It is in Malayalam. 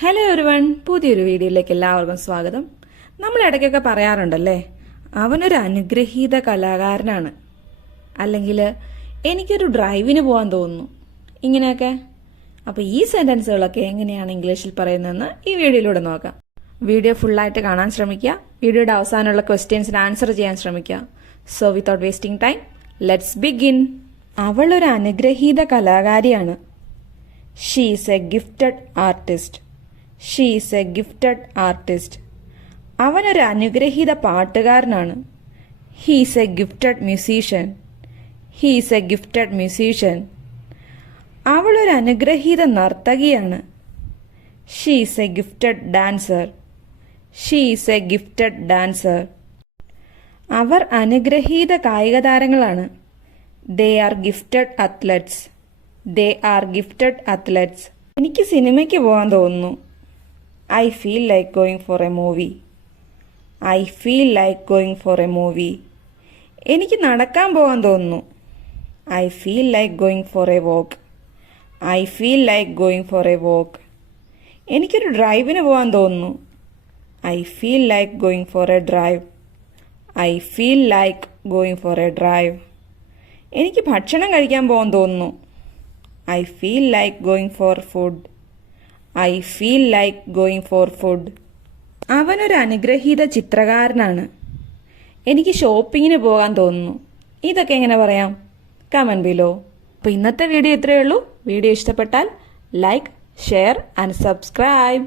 ഹലോ എവരിവൺ, പുതിയൊരു വീഡിയോയിലേക്ക് എല്ലാവർക്കും സ്വാഗതം. നമ്മൾ ഇടയ്ക്കൊക്കെ പറയാറുണ്ടല്ലേ, അവനൊരു അനുഗ്രഹീത കലാകാരനാണ്, അല്ലെങ്കിൽ എനിക്കൊരു ഡ്രൈവിന് പോകാൻ തോന്നുന്നു, ഇങ്ങനെയൊക്കെ. അപ്പോൾ ഈ സെന്റൻസുകളൊക്കെ എങ്ങനെയാണ് ഇംഗ്ലീഷിൽ പറയുന്നതെന്ന് ഈ വീഡിയോയിലൂടെ നോക്കാം. വീഡിയോ ഫുള്ളായിട്ട് കാണാൻ ശ്രമിക്കുക. വീഡിയോയുടെ അവസാനമുള്ള ക്വസ്റ്റ്യൻസിന് ആൻസർ ചെയ്യാൻ ശ്രമിക്കുക. So without wasting time, let's begin. അവളൊരു അനുഗ്രഹീത കലാകാരിയാണ്. She is a gifted artist. She is a gifted artist. അവനൊരു അനുഗ്രഹീത പാട്ടുകാരനാണ്. He is a gifted musician. He is a gifted musician. അവളൊരു അനുഗ്രഹീത നർത്തകിയാണ്. She is a gifted dancer. She is a gifted dancer. അവർ അനുഗ്രഹീത കായിക താരങ്ങളാണ്. They are gifted athletes. They are gifted athletes. എനിക്ക് സിനിമയ്ക്ക് പോകാൻ തോന്നുന്നു. I feel like going for a movie. I feel like going for a movie. എനിക്ക് നടക്കാൻ പോകാൻ തോന്നുന്നു. I feel like going for a walk. I feel like going for a walk. എനിക്കൊരു ഡ്രൈവിന് പോകാൻ തോന്നുന്നു. I feel like going for a drive. I feel like going for a drive. എനിക്ക് ഭക്ഷണം കഴിക്കാൻ പോകാൻ തോന്നുന്നു. I feel like going for food. I feel like going for food. അവനൊരു അനുഗ്രഹീത ചിത്രകാരനാണ്. എനിക്ക് ഷോപ്പിങ്ങിന് പോകാൻ തോന്നുന്നു. ഇതൊക്കെ എങ്ങനെ പറയാം? Comment below. അപ്പോൾ ഇന്നത്തെ വീഡിയോ ഇത്രയേ ഉള്ളൂ. വീഡിയോ ഇഷ്ടപ്പെട്ടാൽ ലൈക്ക്, ഷെയർ ആൻഡ് സബ്സ്ക്രൈബ്.